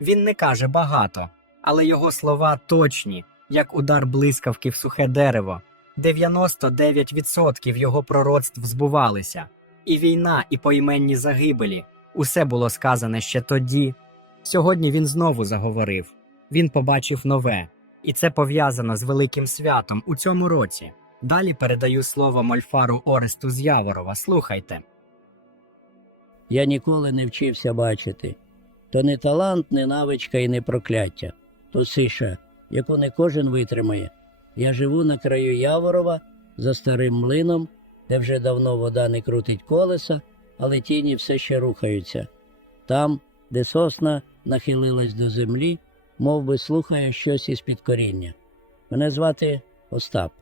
Він не каже багато, але його слова точні, як удар блискавки в сухе дерево. 99% його пророцтв збувалися. І війна, і поіменні загибелі усе було сказане ще тоді. Сьогодні він знову заговорив. Він побачив нове, і це пов'язано з великим святом у цьому році. Далі передаю слово Мольфару Оресту з Яворова. Слухайте. Я ніколи не вчився бачити. То не талант, не навичка і не прокляття, то сиша, яку не кожен витримає. Я живу на краю Яворова за старим млином, де вже давно вода не крутить колеса, але тіні все ще рухаються. Там, де сосна нахилилась до землі, мов би слухає щось із під коріння. Мене звати Остап.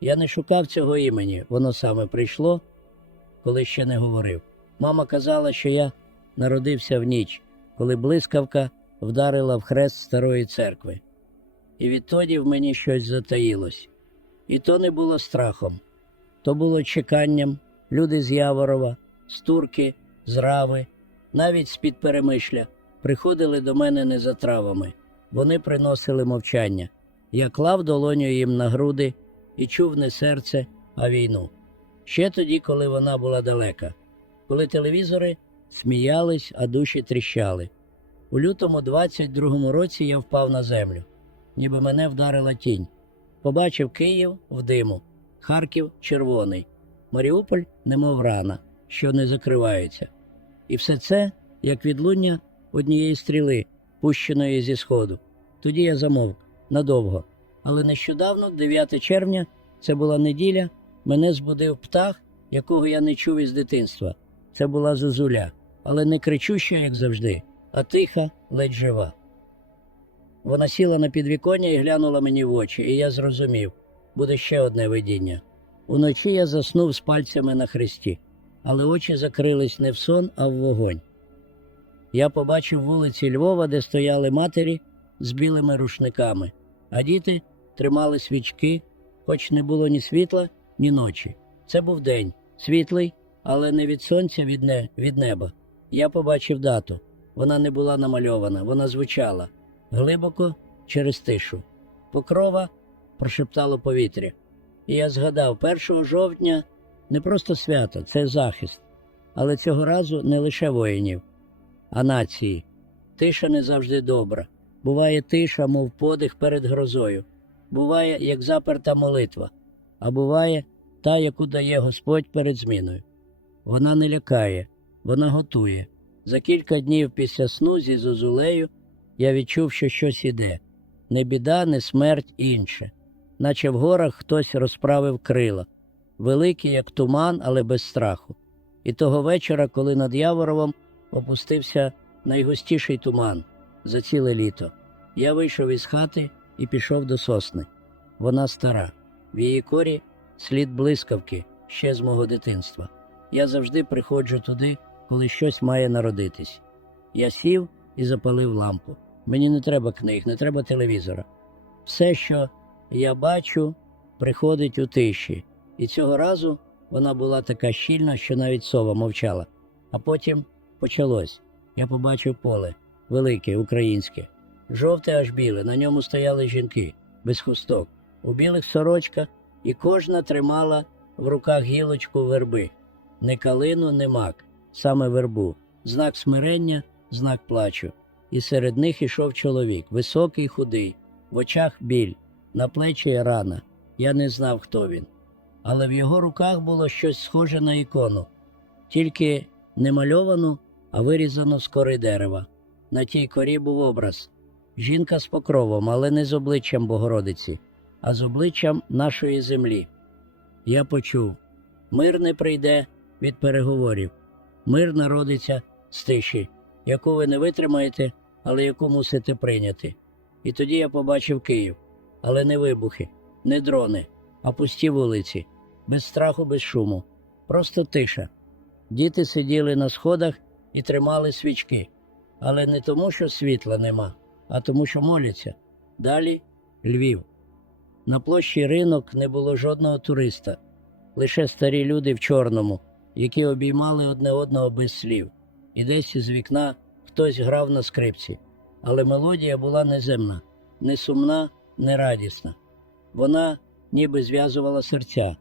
Я не шукав цього імені, воно саме прийшло, коли ще не говорив. Мама казала, що я народився в ніч, коли блискавка вдарила в хрест старої церкви. І відтоді в мені щось затаїлось. І то не було страхом, то було чеканням, люди з Яворова, з Турки, з Рави, навіть з-під перемишля, приходили до мене не за травами. Вони приносили мовчання. Я клав долоню їм на груди і чув не серце, а війну. Ще тоді, коли вона була далека коли телевізори сміялись, а душі тріщали. У лютому 22-му році я впав на землю, ніби мене вдарила тінь. Побачив Київ в диму, Харків червоний, Маріуполь, немов рана, що не закривається. І все це, як відлуння однієї стріли, пущеної зі сходу. Тоді я замовк надовго. Але нещодавно, 9 червня, це була неділя, мене збудив птах, якого я не чув із дитинства. Це була зозуля, але не кричуща, як завжди, а тиха, ледь жива. Вона сіла на підвіконня і глянула мені в очі, і я зрозумів буде ще одне видіння. Уночі я заснув з пальцями на хресті, але очі закрились не в сон, а в вогонь. Я побачив вулиці Львова, де стояли матері з білими рушниками, а діти тримали свічки, хоч не було ні світла, ні ночі. Це був день, світлий, але не від сонця, від, не, від неба. Я побачив дату. Вона не була намальована, вона звучала глибоко через тишу. Покрова прошептало повітря. І я згадав, 1 жовтня не просто свято, це захист. Але цього разу не лише воїнів, а нації. Тиша не завжди добра. Буває тиша, мов подих перед грозою. Буває, як заперта молитва, а буває та, яку дає Господь перед зміною. Вона не лякає, вона готує. За кілька днів після сну зі зозулею я відчув, що щось іде. Не біда, не смерть інше. Наче в горах хтось розправив крила, великі, як туман, але без страху. І того вечора, коли над Яворовом опустився найгустіший туман за ціле літо, я вийшов із хати і пішов до сосни. Вона стара, в її корі слід блискавки ще з мого дитинства. Я завжди приходжу туди, коли щось має народитись. Я сів і запалив лампу. Мені не треба книг, не треба телевізора. Все, що я бачу, приходить у тиші. І цього разу вона була така щільна, що навіть сова мовчала. А потім почалось. Я побачив поле велике, українське, жовте аж біле. На ньому стояли жінки без хусток, у білих сорочках, і кожна тримала в руках гілочку верби. Не калину, не мак, саме вербу, знак смирення, знак плачу. І серед них ішов чоловік, високий, худий, в очах біль, на плечі рана. Я не знав, хто він. Але в його руках було щось схоже на ікону, тільки не мальовану, а вирізану з кори дерева. На тій корі був образ жінка з покровом, але не з обличчям Богородиці, а з обличчям нашої землі. Я почув мир не прийде від переговорів, мир народиться з тиші, яку ви не витримаєте, але яку мусите прийняти. І тоді я побачив Київ, але не вибухи, не дрони, а пусті вулиці, без страху, без шуму, просто тиша. Діти сиділи на сходах і тримали свічки, але не тому, що світла нема, а тому, що моляться. Далі Львів. На площі ринок не було жодного туриста, лише старі люди в чорному, які обіймали одне одного без слів, і десь із вікна хтось грав на скрипці. але мелодія була неземна, не сумна, не радісна. Вона ніби зв'язувала серця.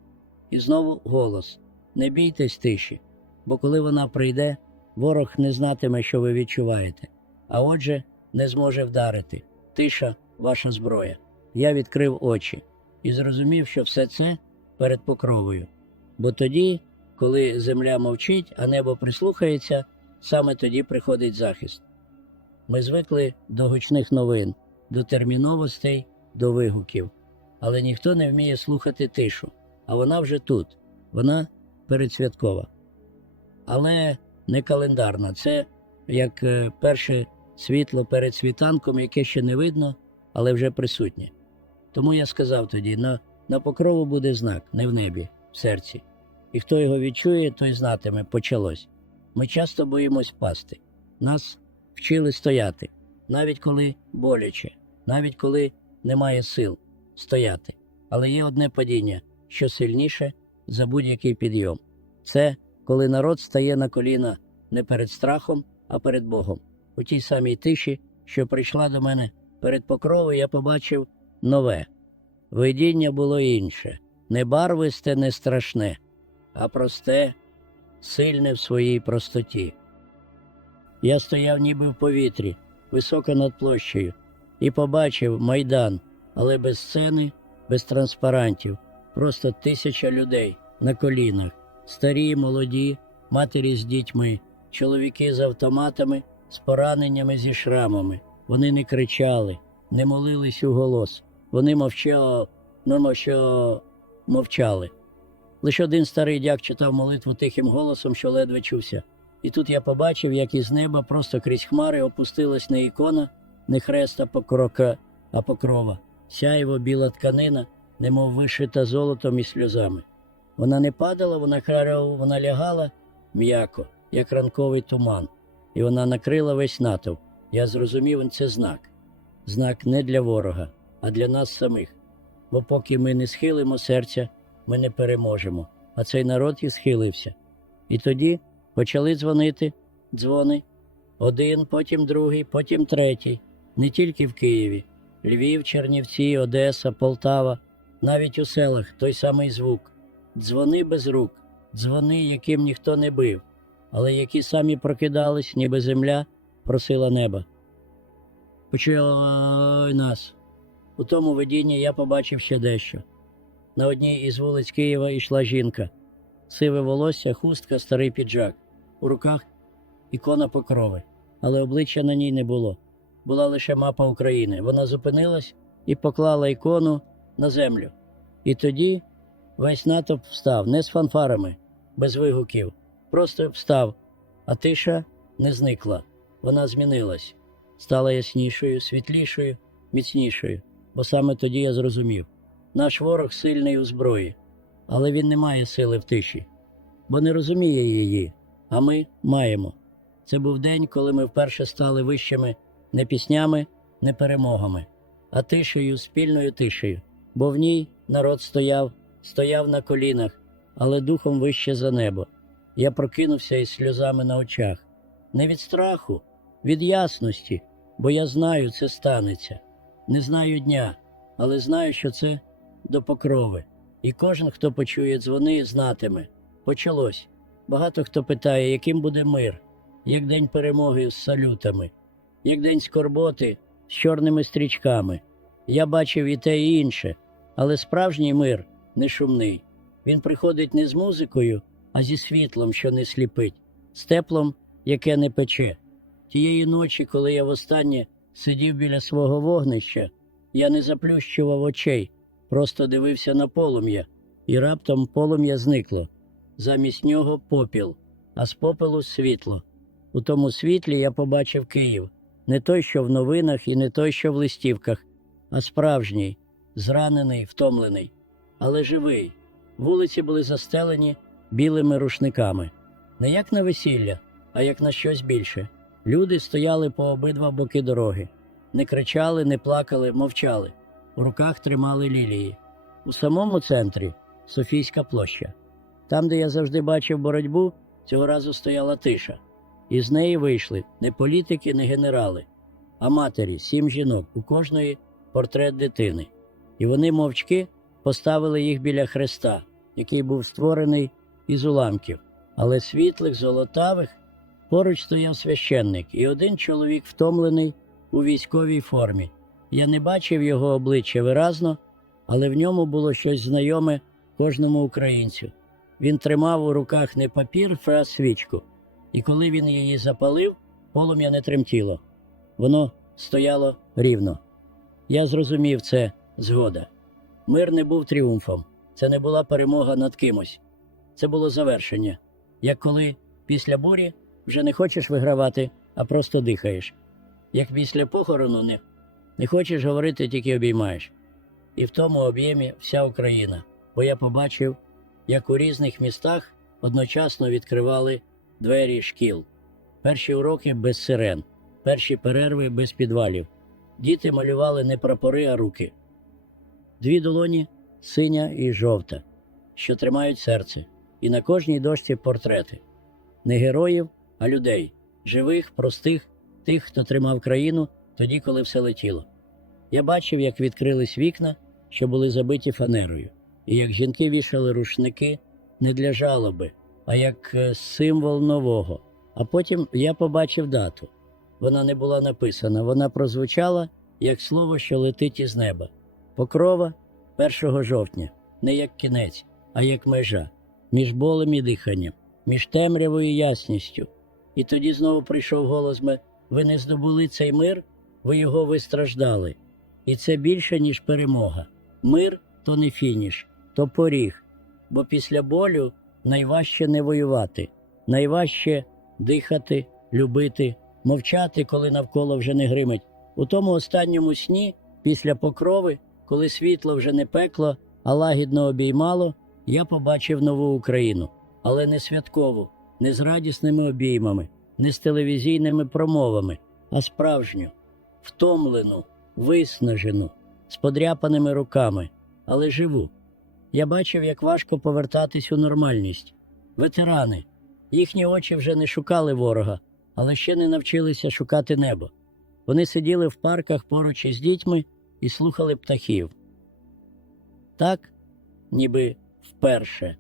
І знову голос: Не бійтесь тиші, бо коли вона прийде, ворог не знатиме, що ви відчуваєте, а отже, не зможе вдарити. Тиша ваша зброя. Я відкрив очі і зрозумів, що все це перед покровою. Бо тоді, коли земля мовчить, а небо прислухається, саме тоді приходить захист. Ми звикли до гучних новин, до терміновостей, до вигуків. Але ніхто не вміє слухати тишу, а вона вже тут, вона передсвяткова. Але не календарна. Це як е, перше світло перед світанком, яке ще не видно, але вже присутнє. Тому я сказав тоді: на, на покрову буде знак, не в небі, в серці. І хто його відчує, той знатиме, почалось. Ми часто боїмось пасти. Нас вчили стояти, навіть коли боляче, навіть коли немає сил стояти. Але є одне падіння, що сильніше за будь-який підйом. Це коли народ стає на коліна не перед страхом, а перед Богом. У тій самій тиші, що прийшла до мене перед покровою, я побачив нове. Видіння було інше, не барвисте, не страшне, а просте, сильне в своїй простоті. Я стояв ніби в повітрі, високо над площею, і побачив майдан, але без сцени, без транспарантів, просто тисяча людей на колінах, старі, молоді, матері з дітьми, чоловіки з автоматами, з пораненнями зі шрамами. Вони не кричали, не молились у голос. Вони мовчали, ну, що мовчали. Лише один старий дяк читав молитву тихим голосом, що ледве чувся. І тут я побачив, як із неба просто крізь хмари опустилась не ікона, не хреста покрока, а покрова. Сяєво біла тканина, немов вишита золотом і сльозами. Вона не падала, вона кра- вона лягала м'яко, як ранковий туман, і вона накрила весь натовп. Я зрозумів, це знак. Знак не для ворога, а для нас самих. Бо поки ми не схилимо серця, ми не переможемо. А цей народ і схилився. І тоді почали дзвонити дзвони. Один, потім другий, потім третій. Не тільки в Києві. Львів, Чернівці, Одеса, Полтава, навіть у селах той самий звук. Дзвони без рук, дзвони, яким ніхто не бив, але які самі прокидались, ніби земля просила неба. Почуй нас. У тому видінні я побачив ще дещо. На одній із вулиць Києва йшла жінка, сиве волосся, хустка, старий піджак, у руках ікона покрови, але обличчя на ній не було. Була лише мапа України. Вона зупинилась і поклала ікону на землю. І тоді весь натовп встав не з фанфарами, без вигуків, просто встав, а тиша не зникла. Вона змінилась, стала яснішою, світлішою, міцнішою. Бо саме тоді я зрозумів наш ворог сильний у зброї, але він не має сили в тиші, бо не розуміє її, а ми маємо. Це був день, коли ми вперше стали вищими не піснями, не перемогами, а тишею, спільною тишею, бо в ній народ стояв, стояв на колінах, але духом вище за небо. Я прокинувся із сльозами на очах. Не від страху, від ясності, бо я знаю, це станеться. Не знаю дня, але знаю, що це до покрови. І кожен, хто почує дзвони, знатиме. Почалось. Багато хто питає, яким буде мир, як день перемоги з салютами, як день скорботи з чорними стрічками. Я бачив і те, і інше, але справжній мир не шумний. Він приходить не з музикою, а зі світлом, що не сліпить, з теплом, яке не пече. Тієї ночі, коли я востаннє сидів біля свого вогнища, я не заплющував очей, просто дивився на полум'я, і раптом полум'я зникло. Замість нього попіл, а з попелу світло. У тому світлі я побачив Київ, не той, що в новинах, і не той, що в листівках, а справжній, зранений, втомлений, але живий. Вулиці були застелені білими рушниками. Не як на весілля, а як на щось більше. Люди стояли по обидва боки дороги, не кричали, не плакали, мовчали. У руках тримали лілії. У самому центрі Софійська площа. Там, де я завжди бачив боротьбу, цього разу стояла тиша. І з неї вийшли не політики, не генерали, а матері сім жінок, у кожної портрет дитини. І вони мовчки поставили їх біля хреста, який був створений із уламків, але світлих, золотавих поруч стояв священник і один чоловік втомлений у військовій формі. Я не бачив його обличчя виразно, але в ньому було щось знайоме кожному українцю. Він тримав у руках не папір, а свічку, і коли він її запалив, полум'я не тремтіло. Воно стояло рівно. Я зрозумів це згода. Мир не був тріумфом, це не була перемога над кимось. Це було завершення. Як коли після бурі вже не хочеш вигравати, а просто дихаєш. Як після похорону не, не хочеш говорити, тільки обіймаєш. І в тому об'ємі вся Україна. Бо я побачив, як у різних містах одночасно відкривали двері шкіл. Перші уроки без сирен, перші перерви без підвалів. Діти малювали не прапори, а руки. Дві долоні синя і жовта, що тримають серце, і на кожній дошці портрети. Не героїв, а людей, живих, простих, тих, хто тримав країну тоді, коли все летіло. Я бачив, як відкрились вікна, що були забиті фанерою, і як жінки вішали рушники не для жалоби, а як е, символ нового. А потім я побачив дату. Вона не була написана, вона прозвучала як слово, що летить із неба. Покрова 1 жовтня, не як кінець, а як межа, між болем і диханням, між темрявою і ясністю. І тоді знову прийшов голос ми: ви не здобули цей мир, ви його вистраждали. І це більше, ніж перемога. Мир то не фініш, то поріг. Бо після болю найважче не воювати, найважче дихати, любити, мовчати, коли навколо вже не гримить. У тому останньому сні, після покрови, коли світло вже не пекло, а лагідно обіймало, я побачив нову Україну, але не святкову, не з радісними обіймами, не з телевізійними промовами, а справжню, втомлену, виснажену, з подряпаними руками, але живу. Я бачив, як важко повертатись у нормальність. Ветерани, їхні очі вже не шукали ворога, але ще не навчилися шукати небо. Вони сиділи в парках поруч із дітьми і слухали птахів. Так, ніби вперше.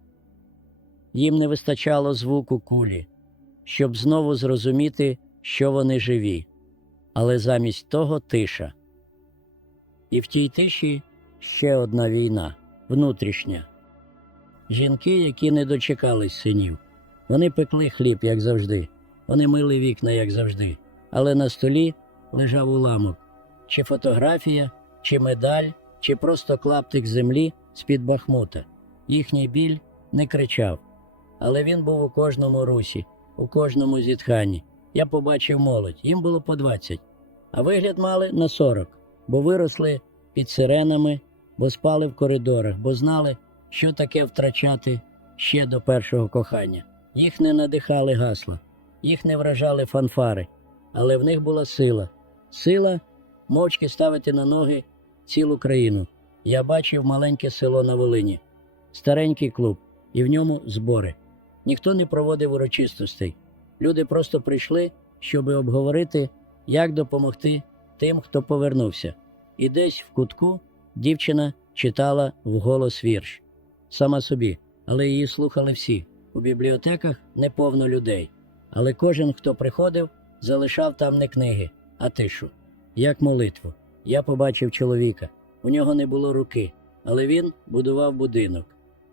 Їм не вистачало звуку кулі, щоб знову зрозуміти, що вони живі, але замість того тиша. І в тій тиші ще одна війна внутрішня. Жінки, які не дочекались синів. Вони пекли хліб, як завжди, вони мили вікна, як завжди, але на столі лежав уламок чи фотографія, чи медаль, чи просто клаптик землі з-під бахмута. Їхній біль не кричав, але він був у кожному русі, у кожному зітханні. Я побачив молодь, їм було по 20, а вигляд мали на 40, бо виросли під сиренами, бо спали в коридорах, бо знали, що таке втрачати ще до першого кохання. Їх не надихали гасла, їх не вражали фанфари, але в них була сила. Сила мовчки ставити на ноги цілу країну. Я бачив маленьке село на Волині, старенький клуб, і в ньому збори. Ніхто не проводив урочистостей. Люди просто прийшли, щоб обговорити, як допомогти тим, хто повернувся. І десь в кутку дівчина читала вголос вірш. Сама собі, але її слухали всі. У бібліотеках не повно людей. Але кожен, хто приходив, залишав там не книги, а тишу. Як молитву. Я побачив чоловіка. У нього не було руки, але він будував будинок.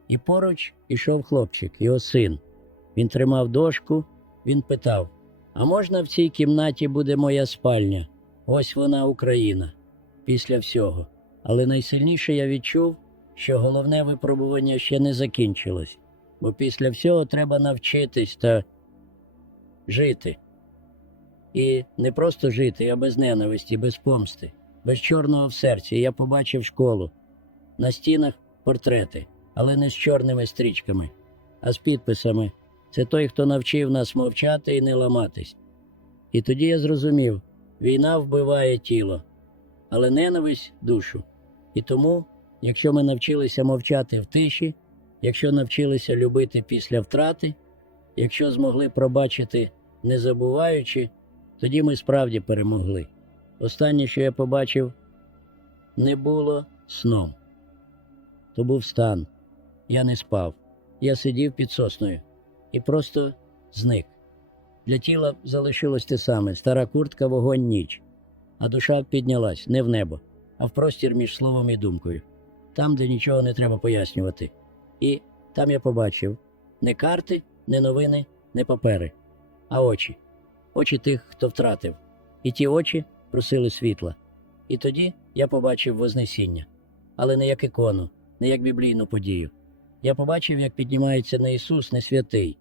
І поруч ішов хлопчик, його син. Він тримав дошку, він питав: А можна в цій кімнаті буде моя спальня? Ось вона, Україна, після всього. Але найсильніше я відчув, що головне випробування ще не закінчилось, бо після всього треба навчитись та жити. І не просто жити, а без ненависті, без помсти, без чорного в серці. Я побачив школу. На стінах портрети, але не з чорними стрічками, а з підписами. Це той, хто навчив нас мовчати і не ламатись. І тоді я зрозумів, війна вбиває тіло, але ненависть душу. І тому, якщо ми навчилися мовчати в тиші, якщо навчилися любити після втрати, якщо змогли пробачити, не забуваючи, тоді ми справді перемогли. Останнє, що я побачив, не було сном. То був стан. Я не спав. Я сидів під сосною і просто зник. Для тіла залишилось те саме стара куртка, вогонь, ніч. А душа піднялась не в небо, а в простір між словом і думкою. Там, де нічого не треба пояснювати. І там я побачив не карти, не новини, не папери, а очі. Очі тих, хто втратив. І ті очі просили світла. І тоді я побачив Вознесіння, але не як ікону, не як біблійну подію. Я побачив, як піднімається не Ісус, не святий,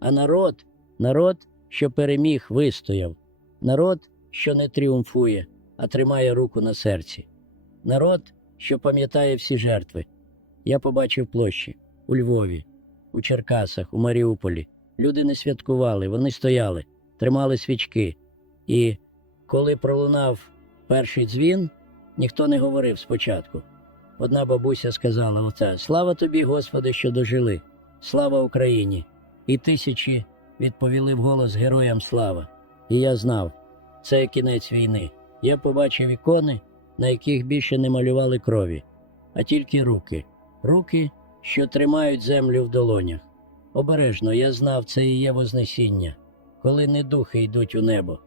а народ, народ, що переміг, вистояв, народ, що не тріумфує, а тримає руку на серці, народ, що пам'ятає всі жертви. Я побачив площі у Львові, у Черкасах, у Маріуполі. Люди не святкували, вони стояли, тримали свічки. І коли пролунав перший дзвін, ніхто не говорив спочатку. Одна бабуся сказала оце Слава тобі, Господи, що дожили! Слава Україні! І тисячі відповіли вголос героям слава. І я знав, це кінець війни. Я побачив ікони, на яких більше не малювали крові, а тільки руки, руки, що тримають землю в долонях. Обережно я знав, це і є Вознесіння, коли не духи йдуть у небо,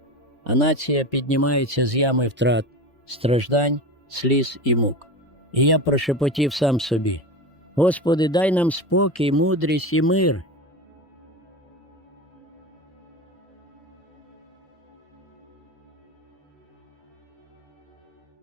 а нація піднімається з ями втрат, страждань, сліз і мук. І я прошепотів сам собі: Господи, дай нам спокій, мудрість і мир,